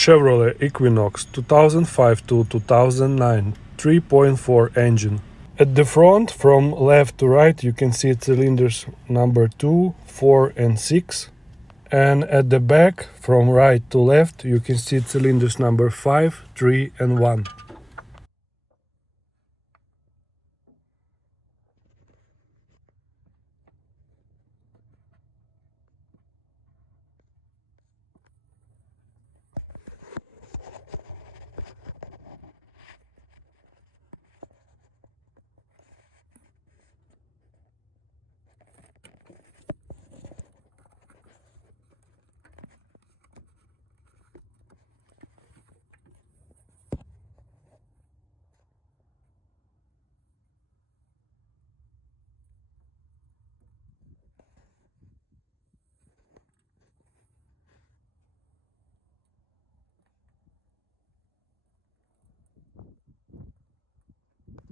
Chevrolet Equinox 2005 to 2009 3.4 engine. At the front, from left to right, you can see cylinders number 2, 4 and 6. And at the back, from right to left, you can see cylinders number 5, 3 and 1.